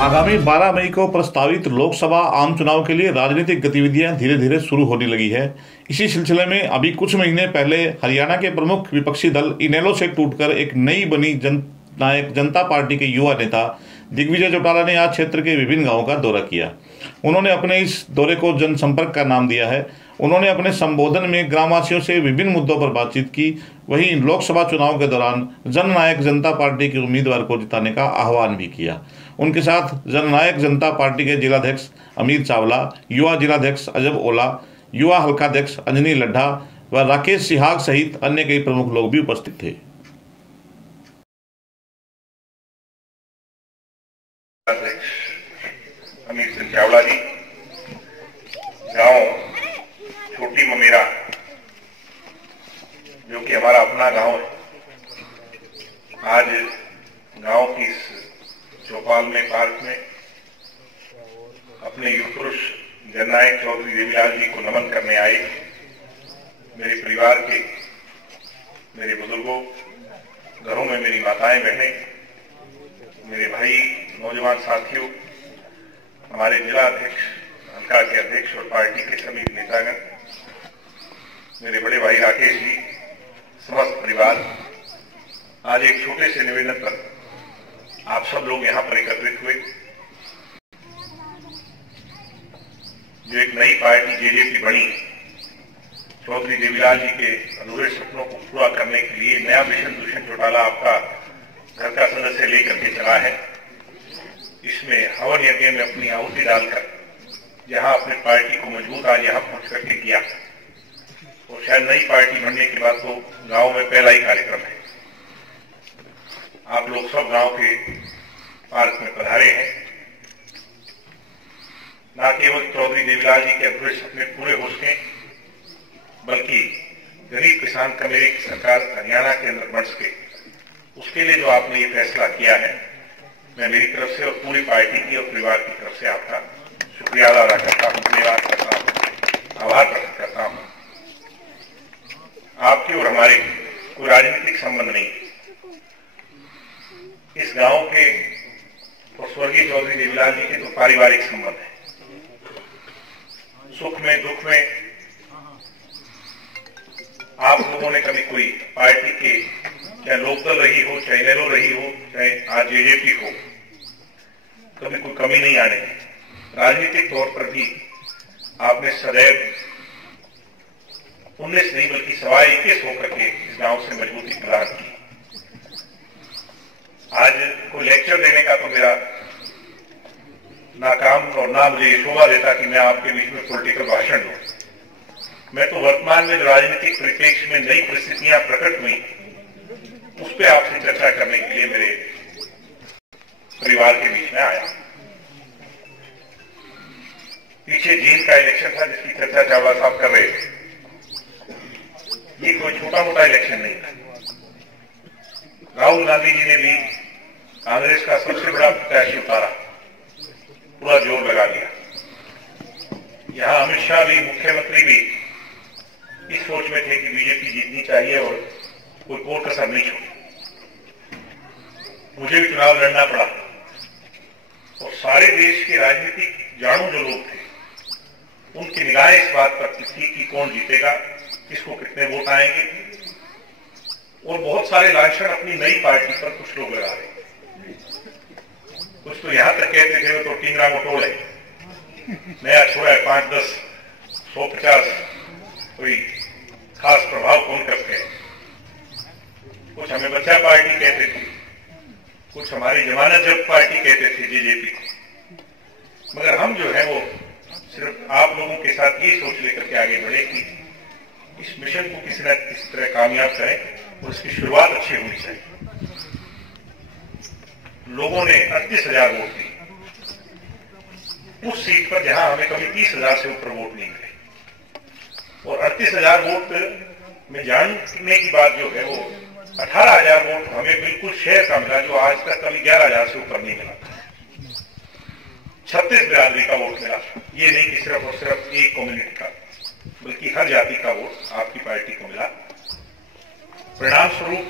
आगामी 12 मई को प्रस्तावित लोकसभा आम चुनाव के लिए राजनीतिक गतिविधियां धीरे धीरे शुरू होने लगी है। इसी सिलसिले में अभी कुछ महीने पहले हरियाणा के प्रमुख विपक्षी दल इनेलो से टूटकर एक नई बनी जननायक जनता पार्टी के युवा नेता दिग्विजय चौटाला ने आज क्षेत्र के विभिन्न गांवों का दौरा किया। उन्होंने अपने इस दौरे को जनसंपर्क का नाम दिया है। उन्होंने अपने संबोधन में ग्रामवासियों से विभिन्न मुद्दों पर बातचीत की। वहीं लोकसभा चुनाव के दौरान जननायक जनता पार्टी के उम्मीदवार को जिताने का आह्वान भी किया। उनके साथ जननायक जनता पार्टी के जिलाध्यक्ष अमीर चावला, युवा जिलाध्यक्ष अजब ओला, युवा हल्काध्यक्ष अंजनी लड्ढा व राकेश सिहाग सहित अन्य कई प्रमुख लोग भी उपस्थित थे। अमीर सिंह चावला जी, गांव छोटी ममेरा जो कि हमारा अपना गांव है, आज गांव की इस चौपाल में पार्क में अपने युग पुरुष जननायक चौधरी देवीलाल जी को नमन करने आए। मेरे परिवार के, मेरे बुजुर्गों, घरों में मेरी माताएं बहनें, मेरे भाई, नौजवान साथियों, हमारे जिला अध्यक्ष, हल्का के अध्यक्ष और पार्टी के सभी नेतागण, मेरे बड़े भाई राकेश जी, समस्त परिवार, आज एक छोटे से निवेदन पर आप सब लोग यहां पर एकत्रित हुए। जो एक नई पार्टी जेजेपी बनी, चौधरी देवीलाल जी के अधूरे सपनों को पूरा करने के लिए नया मिशन दुष्यंत चौटाला आपका घर का सदस्य लेकर के चला है। इसमें हवन यज्ञ में अपनी आहुति डालकर जहां अपनी पार्टी को मजबूत आज यहां पहुंच करके किया, और शायद नई पार्टी बनने के बाद तो गांव में पहला ही कार्यक्रम है। आप लोग सब गांव के पार्क में पधारे हैं। न केवल चौधरी देवीलाल जी के अधूरे सपने पूरे हो सके, बल्कि गरीब किसान कमेरे की सरकार हरियाणा के अंदर बन सके, उसके लिए जो आपने ये फैसला किया है, मैं मेरी तरफ से और पूरी पार्टी की और परिवार की तरफ से आपका शुक्रिया अदा करता हूं, धन्यवाद करता हूं, आभार प्रकट करता हूं। आपके और हमारे कोई राजनीतिक संबंध नहीं। इस गांव के और स्वर्गीय चौधरी देवीलाल जी के तो पारिवारिक संबंध है। सुख में दुख में आप लोगों ने कभी कोई पार्टी के, चाहे लोकदल रही हो, चाहे इनेलो रही हो, चाहे आज जेजेपी हो, कभी कोई कमी नहीं आने दी। राजनीतिक तौर पर भी आपने सदैव 19 नहीं बल्कि 21 होकर के इस गांव से मजबूती प्रदान की। आज कोई लेक्चर देने का तो मेरा ना काम और ना मुझे ये शोभा देता कि मैं आपके बीच में पॉलिटिकल भाषण दूं। मैं तो वर्तमान में जो राजनीतिक परिप्रेक्ष्य में नई परिस्थितियां प्रकट हुई, उस पर आपसे चर्चा करने के लिए मेरे परिवार के बीच में आया। पीछे जींद का इलेक्शन था जिसकी चर्चा चावला साहब कर रहे थे। ये कोई छोटा मोटा इलेक्शन नहीं था। राहुल गांधी जी ने भी कांग्रेस का सबसे बड़ा प्रत्याशी उतारा, पूरा जोर लगा दिया। यहां अमित शाह भी, मुख्यमंत्री भी इस सोच में थे कि बीजेपी जीतनी चाहिए और कोई कोर कसर नहीं छोड़ी। मुझे भी चुनाव लड़ना पड़ा और सारे देश के राजनीतिक जानू जो लोग थे, उनकी निगाहें इस बात पर थी कि कौन जीतेगा, किसको कितने वोट आएंगे, और बहुत सारे लांछन अपनी नई पार्टी पर कुछ लोग लगा रहे। कुछ तो यहां तक कहते थे वो तो टींगरा मोटोल है, नया छोड़ा है, 5, 10, 150 कोई खास प्रभाव कौन करते हैं। कुछ हमें बच्चा पार्टी कहते थे, कुछ हमारी जमानत जब्त पार्टी कहते थे जेजेपी को। मगर हम जो है वो सिर्फ आप लोगों के साथ ये सोच लेकर के आगे बढ़े कि इस मिशन को किसी न किसी तरह कामयाब करें और इसकी शुरुआत अच्छी होनी चाहिए। लोगों ने 38,000 वोट दी उस सीट पर जहां हमें कभी 30,000 से ऊपर वोट नहीं मिले, और 38,000 वोट में जानने की बात जो है वो 18,000 वोट हमें बिल्कुल शहर का मिला, जो आज तक कभी 11,000 से ऊपर नहीं मिला। 36 बिरादरी का वोट मिला। ये नहीं कि सिर्फ और सिर्फ एक कम्युनिटी का, बल्कि हर जाति का वोट आपकी पार्टी को मिला। परिणाम स्वरूप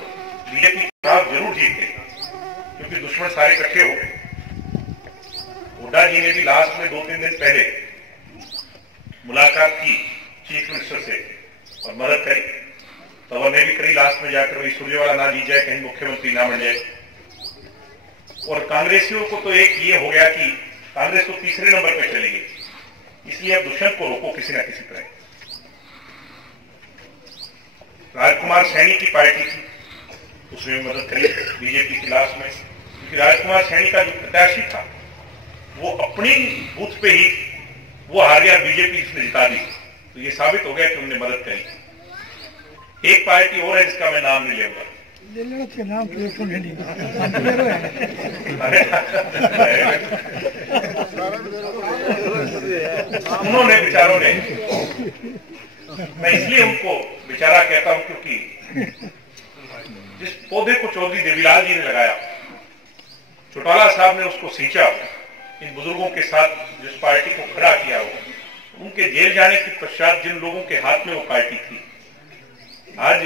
बीजेपी चुनाव जरूर जीत गई, क्योंकि दुश्मन सारे इकट्ठे हो गए। हुड्डा जी ने भी लास्ट में 2-3 दिन पहले मुलाकात की चीफ मिनिस्टर से और मदद करी। तंवर ने भी करी लास्ट में जाकर, वही सुरजेवाला ना जीत जाए, कहीं मुख्यमंत्री ना बन जाए। और कांग्रेसियों को तो एक ये हो गया कि कांग्रेस तो तीसरे नंबर पे चली गई, इसलिए अब दुष्यंत को रोको किसी न किसी तरह। राजकुमार सैनी की पार्टी थी, उसने भी मदद करी बीजेपी की लास्ट में, क्योंकि राजकुमार सैनी का जो प्रत्याशी था वो अपनी बूथ पे ही वो हार गया, बीजेपी इसने जिता दी। तो ये साबित हो गया कि उन्होंने मदद करी। एक पार्टी और है जिसका मैं नाम नहीं लूंगा, उन्होंने बेचारों ने, मैं इसलिए उनको बेचारा कहता हूं क्योंकि जिस पौधे को चौधरी देवीलाल जी ने लगाया, चौटाला साहब ने उसको सींचा, इन बुजुर्गों के साथ जिस पार्टी को खड़ा किया हो, उनके जेल जाने के पश्चात जिन लोगों के हाथ में वो पार्टी थी, आज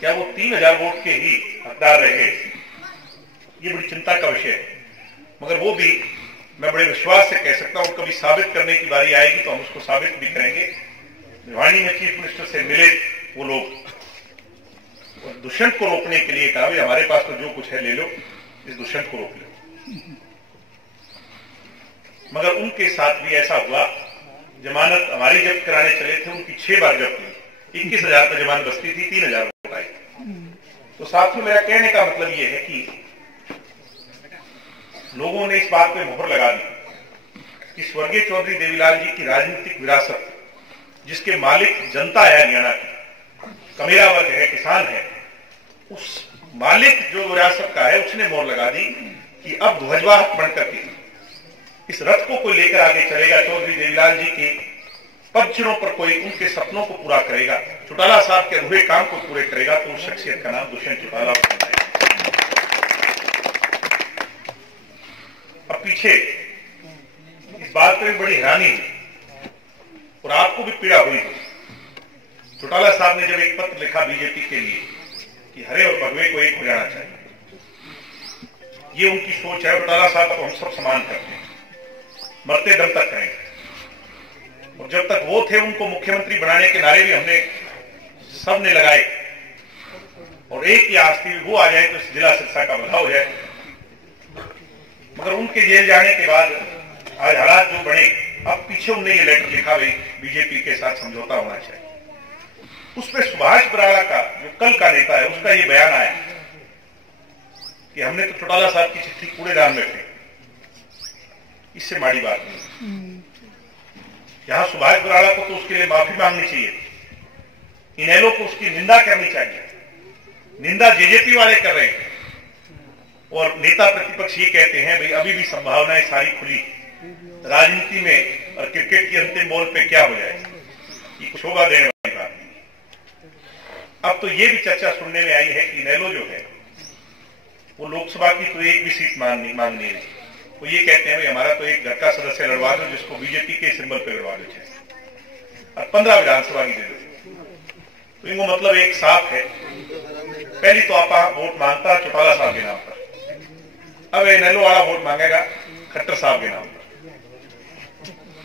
क्या वो 3000 वोट के ही हकदार रहे, ये बड़ी चिंता का विषय है। मगर वो भी मैं बड़े विश्वास से कह सकता हूं, कभी साबित करने की बारी आएगी तो हम उसको साबित भी करेंगे। भिवानी में चीफ मिनिस्टर से मिले वो लोग, और दुष्यंत को रोकने के लिए कहा, भाई हमारे पास तो जो कुछ है ले लो, इस दुष्यंत को रोक लो। मगर उनके साथ भी ऐसा हुआ, जमानत हमारी जब्त कराने चले थे, उनकी 6 बार जब्त हुई, 21,000 पर जमानत बस्ती थी, 3,000 वोट आए। तो साथियों, मेरा कहने का मतलब यह है कि लोगों ने इस बात पे मोहर लगा दी कि स्वर्गीय चौधरी देवीलाल जी की राजनीतिक विरासत, जिसके मालिक जनता है, हरियाणा की कमेरा वर्ग है, किसान है, उस मालिक जो विरासत का है उसने मोहर लगा दी कि अब ध्वजवाहक बनकर के इस रथ को कोई लेकर आगे चलेगा, चौधरी देवीलाल जी के पदचिन्हों पर कोई उनके सपनों को पूरा करेगा, चौटाला साहब के अधूरे काम को पूरे करेगा, तो उस शख्सियत का नाम दुष्यंत चौटाला है। अब पीछे इस बात पर बड़ी हैरानी है और आपको भी पीड़ा हुई है। चौटाला साहब ने जब एक पत्र लिखा बीजेपी के लिए कि हरे और भगवे को एक हो जाना चाहिए, ये उनकी सोच है। चौटाला साहब को हम सब समान करते हैं, मरते दम तक करेंगे, और जब तक वो थे उनको मुख्यमंत्री बनाने के नारे भी हमने सबने लगाए, और एक ही आस थी वो आ जाए तो इस जिला सिरसा का बदलाव हो जाए। मगर उनके जेल जाने के बाद आज हालात जो बने, अब पीछे उन्होंने ये लेटर लिखा, भाई बीजेपी के साथ समझौता होना चाहिए। उसमें सुभाष बराला का जो कल का नेता है, उसका ये बयान आया कि हमने तो चौटाला साहब की चिट्ठी कूड़ेदान में फेंकी। इससे माड़ी बात नहीं। यहां सुभाष बराला को तो उसके लिए माफी मांगनी चाहिए, इनेलो को उसकी निंदा करनी चाहिए। निंदा जेजेपी वाले कर रहे हैं और नेता प्रतिपक्ष ये कहते हैं भाई अभी भी संभावनाएं सारी खुली, राजनीति में और क्रिकेट की अंतिम बॉल पे क्या हो जाए, ये कुछ होगा देने वाली बात नहीं। अब तो ये भी चर्चा सुनने में आई है कि इनेलो जो है वो लोकसभा की तो एक भी सीट मांगनी है। वो ये कहते हैं भाई हमारा तो एक घर का सदस्य लड़वा दो, जिसको बीजेपी के सिंबल पे लड़वा दो चाहे, और 15 विधानसभा की दे दो। तो इनको मतलब एक साफ है, पहली तो आपा वोट मांगता चौटाला साहब के नाम पर, अब इनेलो वाला वोट मांगेगा खट्टर साहब के नाम पर।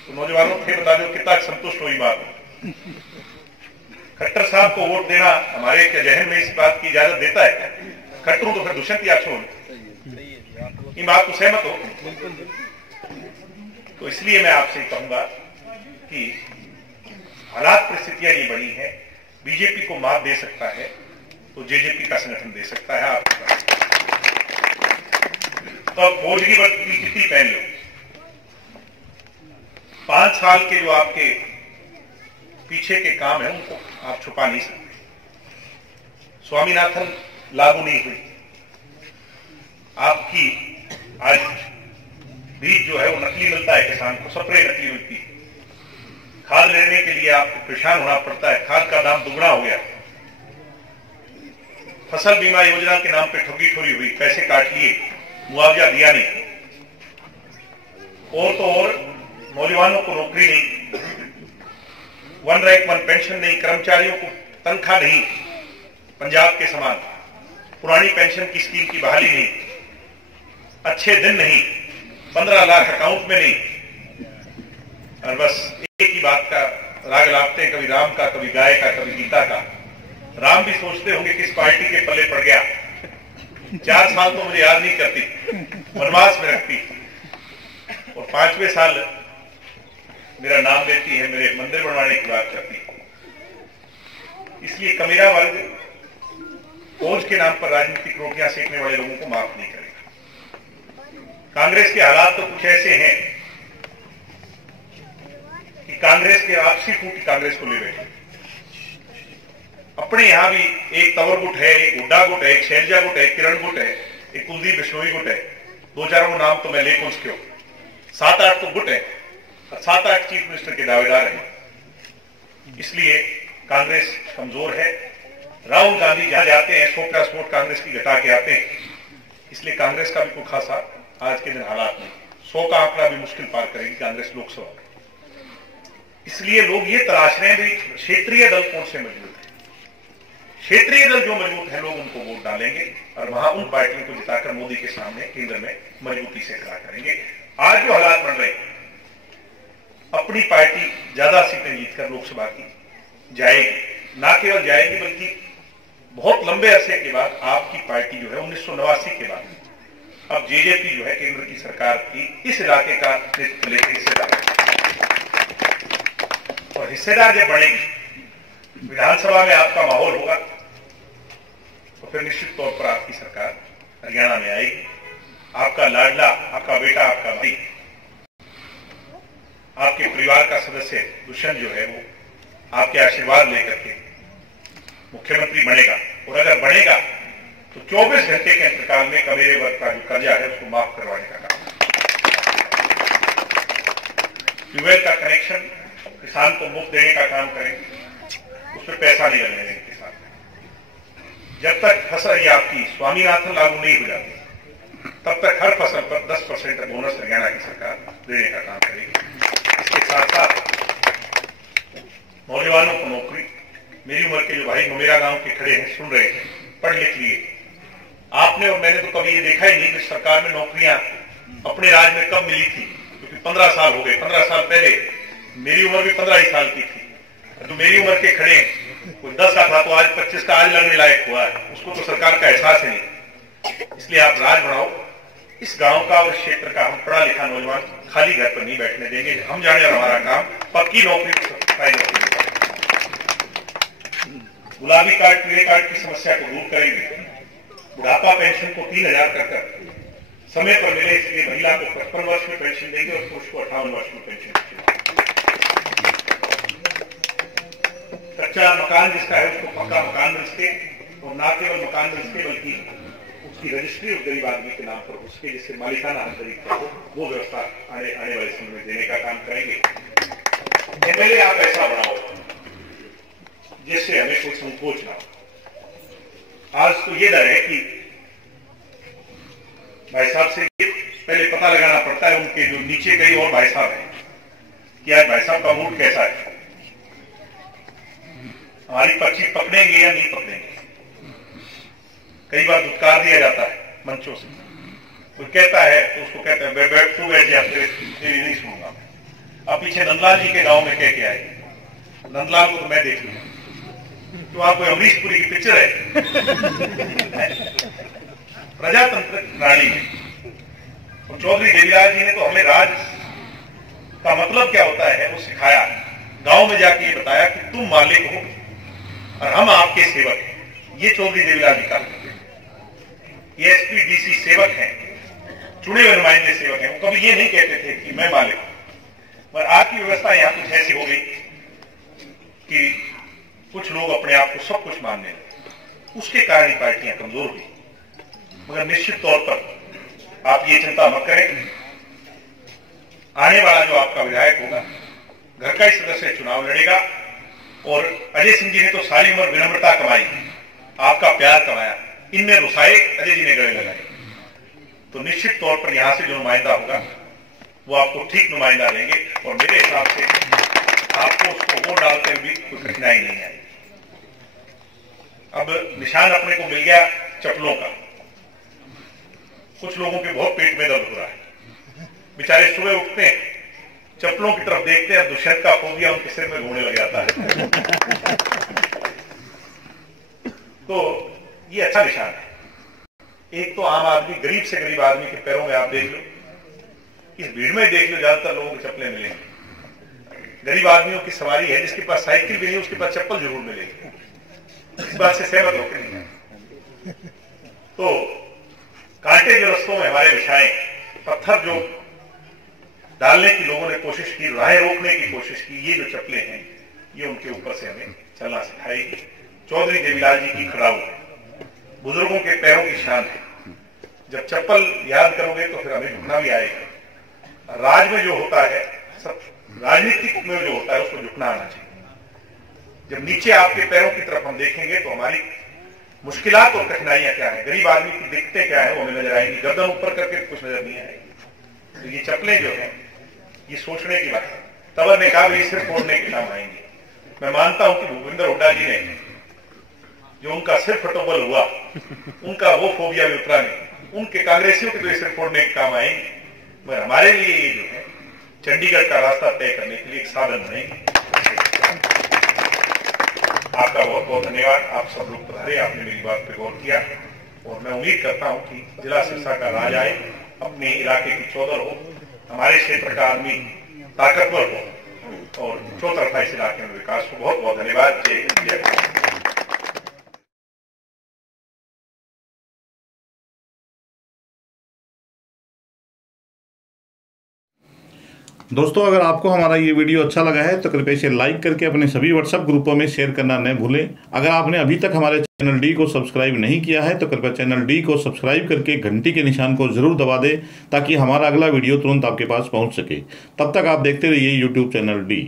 तो नौजवानों थे बता दो कितना संतुष्ट हुई बात। खट्टर साहब को वोट देना हमारे क्या जहन में इस बात की इजाजत देता है क्या? खट्टरों तो फिर दुष्यंत या छोड़, इन बात को सहमत हो? तो इसलिए मैं आपसे कहूंगा कि हालात परिस्थितियां ये बनी है, बीजेपी को मात दे सकता है तो जेजेपी का संगठन दे सकता है आपको। तो फौज की स्थिति पहन लो, 5 साल के जो आपके पीछे के काम है उनको आप छुपा नहीं सकते। स्वामीनाथन लागू नहीं हुई, आपकी आज बीज जो है वो नकली मिलता है किसान को, स्प्रे नकली मिलती है, खाद लेने के लिए आपको परेशान होना पड़ता है, खाद का दाम दुगना हो गया, फसल बीमा योजना के नाम पे ठगी ठोरी हुई, पैसे काट लिए, मुआवजा दिया नहीं, और तो और नौजवानों को नौकरी नहीं, 1 रैंक 1 पेंशन नहीं, कर्मचारियों को तनख्वाह नहीं पंजाब के समान, पुरानी पेंशन की स्कीम की बहाली नहीं, अच्छे दिन नहीं, 15 लाख अकाउंट में नहीं, और बस एक ही बात का राग लापते हैं, कभी राम का, कभी गाय का, कभी गीता का। राम भी सोचते होंगे किस पार्टी के पल्ले पड़ गया, 4 साल तो मुझे याद नहीं करती, वनवास में रखती, और 5वें साल मेरा नाम लेती है, मेरे मंदिर बनवाने की बात करती है। इसलिए कमेरा वर्ग फौज के नाम पर राजनीतिक रोटियां सेकने वाले लोगों को माफ नहीं करेगा। कांग्रेस के हालात तो कुछ ऐसे हैं कि कांग्रेस के आपसी फूटी कांग्रेस को ले बैठे। अपने यहां भी एक तंवर गुट है, एक हुड्डा गुट है, एक शैलजा गुट है, एक किरण गुट है, एक कुलदीप बिश्नोई गुट है। 2-4 नाम तो मैं ले पहुंच के 7-8 तो गुट है, और 7-8 चीफ मिनिस्टर के दावेदार हैं। इसलिए कांग्रेस कमजोर है। राहुल गांधी जहां जाते हैं 100 वोट कांग्रेस की घटा के आते हैं। इसलिए कांग्रेस का भी कोई खासा आज के दिन हालात नहीं, 100 का आंकड़ा भी मुश्किल पार करेगी कांग्रेस लोकसभा में। इसलिए लोग ये तलाश रहे हैं भी क्षेत्रीय दल कौन से मजबूत है। क्षेत्रीय दल जो मजबूत है लोग उनको वोट डालेंगे, और वहां उन पार्टियों को जिताकर मोदी के सामने केंद्र में मजबूती से खड़ा करेंगे। आज जो हालात बन रहे हैं, अपनी पार्टी ज्यादा सीटें जीतकर लोकसभा की जाएगी, ना केवल जाएगी बल्कि बहुत लंबे अरसे के बाद आपकी पार्टी जो है 1989 के बाद अब जेजेपी जो है केंद्र की सरकार की इस इलाके का नेतृत्व लेकर हिस्सेदार, और हिस्सेदार जब बढ़ेगी, विधानसभा में आपका माहौल होगा, तो फिर निश्चित तौर पर आपकी सरकार हरियाणा में आएगी। आपका लाडला, आपका बेटा, आपका भाई, आपके परिवार का सदस्य दुष्यंत जो है वो आपके आशीर्वाद लेकर के मुख्यमंत्री बनेगा, और अगर बनेगा तो 24 घंटे के अंतराल में कमेरे वर्ग का जो कर्जा है उसको माफ करवाने का काम। ट्यूबवेल का कनेक्शन किसान को मुफ्त देने का काम करेंगे, उसमें पैसा नहीं लगने देंगे किसान। जब तक फसल ये आपकी स्वामीनाथन लागू नहीं हो जाती, तब तक हर फसल पर 10% बोनस हरियाणा की सरकार देने का काम करेगी। इसके साथ साथ नौजवानों को नौकरी, मेरी उम्र के जो भाई मेरा गांव के खड़े हैं, सुन रहे हैं, पढ़ लिख लिए, आपने और मैंने तो कभी ये देखा ही नहीं कि सरकार में नौकरियां अपने राज्य में कब मिली थी, क्योंकि 15 साल हो गए। 15 साल पहले मेरी उम्र भी 15 ही साल की थी। तो मेरी उम्र के खड़े कोई 10 का था तो आज 25 का आज लगने लायक हुआ है, उसको तो सरकार का एहसास ही नहीं। इसलिए आप राज बढ़ाओ। इस गांव का और क्षेत्र का हम पढ़ा लिखा नौजवान खाली घर पर नहीं बैठने देंगे। हम जाने और हमारा काम पक्की नौकरी, गुलाबी कार्ड, पीले कार्ड की समस्या को दूर करेंगे। बुढ़ापा पेंशन को 3000 कर समय पर मिले, इसलिए महिला को 55 वर्ष में पेंशन देंगे और पुरुष को 58 वर्ष में पेंशन देंगे। कच्चा मकान जिसका है उसको पक्का मकान मिल सके, और न केवल मकान मिल सके बल्कि उसकी रजिस्ट्री उस गरीब आदमी के नाम पर हो सके, जिससे मालिकाना हक तरीका हो, वो व्यवस्था आने वाले समय में देने का काम करेंगे। एमएलए आप ऐसा बनाओ जिससे हमें कोई संकोच ना हो। आज तो ये डर है कि भाई साहब से पहले पता लगाना पड़ता है, उनके जो नीचे कई और भाई साहब हैं, कि आज भाई साहब का मूड कैसा है, हमारी पर्ची पकड़ेंगे या नहीं पकड़ेंगे। कई बार धुतकार दिया जाता है मंचों से, कोई कहता है तो उसको कहते हैं तू बैठ जा, तेरी नहीं सुनूंगा। अब पीछे नंदलाल जी के गांव में कह के आए, नंदलाल को तो मैं देख लूंगा, तो आपको अमरीश पुरी की पिक्चर है। प्रजातंत्र प्रणाली में और चौधरी देवीलाल जी ने तो हमें राज का मतलब क्या होता है वो सिखाया। गांव में जाके ये बताया कि तुम मालिक हो और हम आपके सेवक हैं। ये चौधरी देवीलाल जी का, ये एसपी डीसी सेवक हैं, चुने हुए नुमाइंदे सेवक हैं। वो कभी ये नहीं कहते थे कि मैं मालिक हूं। पर आपकी व्यवस्था यहां कुछ ऐसी हो गई कि कुछ लोग अपने आप को सब कुछ मानने लगे, उसके कारण पार्टियां कमजोर हुई। मगर निश्चित तौर पर आप ये चिंता मत करें, आने वाला जो आपका विधायक होगा घर का ही सदस्य चुनाव लड़ेगा। और अजय सिंह जी ने तो सारी उम्र विनम्रता कमाई, आपका प्यार कमाया, इनमें रुसाए अजय जी ने गले लगाए। तो निश्चित तौर पर यहां से जो नुमाइंदा होगा वो आपको ठीक नुमाइंदा देंगे, और मेरे हिसाब से आपको उसको वोट डालते हुए भी कोई कठिनाई नहीं आएगी। अब निशान अपने को मिल गया चप्पलों का। कुछ लोगों के बहुत पेट में दर्द हो रहा है, बेचारे सुबह उठते हैं, चप्पलों की तरफ देखते हैं, दुष्यंत का फोबिया उनके सिर में घूमने लग जाता है। तो ये अच्छा निशान है। एक तो आम आदमी, गरीब से गरीब आदमी के पैरों में आप देख लो, इस भीड़ में देख लो, ज्यादातर लोगों को चप्पलें मिलेंगी। गरीब आदमियों की सवारी है, जिसके पास साइकिल भी नहीं उसके पास चप्पल जरूर मिलेगी। इस बात से सहमत होकर नहीं। तो कांटे जो रस्तों में हमारे बिछाए, पत्थर जो डालने की लोगों ने कोशिश की, राहें रोकने की कोशिश की, ये जो चप्पलें हैं ये उनके ऊपर से हमें चलना सिखाएगी। चौधरी देवीलाल जी की खड़ाऊ है, बुजुर्गों के पैरों की शान है। जब चप्पल याद करोगे तो फिर हमें झुकना भी आएगा। राज में जो होता है, सब राजनीतिक में जो होता है उसको झुकना आना चाहिए। जब नीचे आपके पैरों की तरफ हम देखेंगे तो हमारी मुश्किलात और कठिनाइयां क्या है, गरीब आदमी की दिक्कतें क्या है वो हमें नजर आएंगी। गर्दन ऊपर करके कुछ नजर नहीं आएगी। तो ये चप्पलें जो है ये सोचने की बात है। तबर ने कहा सिर फोड़ने के काम आएंगे। मैं मानता हूं कि भूपेंद्र हुड्डा जी ने जो उनका सिर फटोबल हुआ, उनका वो फोबिया भी उतरा नहीं, उनके कांग्रेसियों के तो सिर फोड़ने के काम आएंगे, मगर हमारे लिए ये जो है चंडीगढ़ का रास्ता तय करने के लिए एक साधन बनेंगे। आपका बहुत बहुत धन्यवाद। आप सब लोग पधारे, आपने मेरी बात पर गौर किया और मैं उम्मीद करता हूं कि जिला सिरसा का राज आए, अपने इलाके की चौधर हो, हमारे क्षेत्र का आदमी ताकतवर हो और चौतरफा इस इलाके में विकास हो। बहुत बहुत धन्यवाद। जय हिंद। दोस्तों, अगर आपको हमारा ये वीडियो अच्छा लगा है तो कृपया इसे लाइक करके अपने सभी व्हाट्सएप ग्रुपों में शेयर करना न भूलें। अगर आपने अभी तक हमारे चैनल डी को सब्सक्राइब नहीं किया है तो कृपया चैनल डी को सब्सक्राइब करके घंटी के निशान को जरूर दबा दें ताकि हमारा अगला वीडियो तुरंत आपके पास पहुंच सके। तब तक आप देखते रहिए यूट्यूब चैनल डी।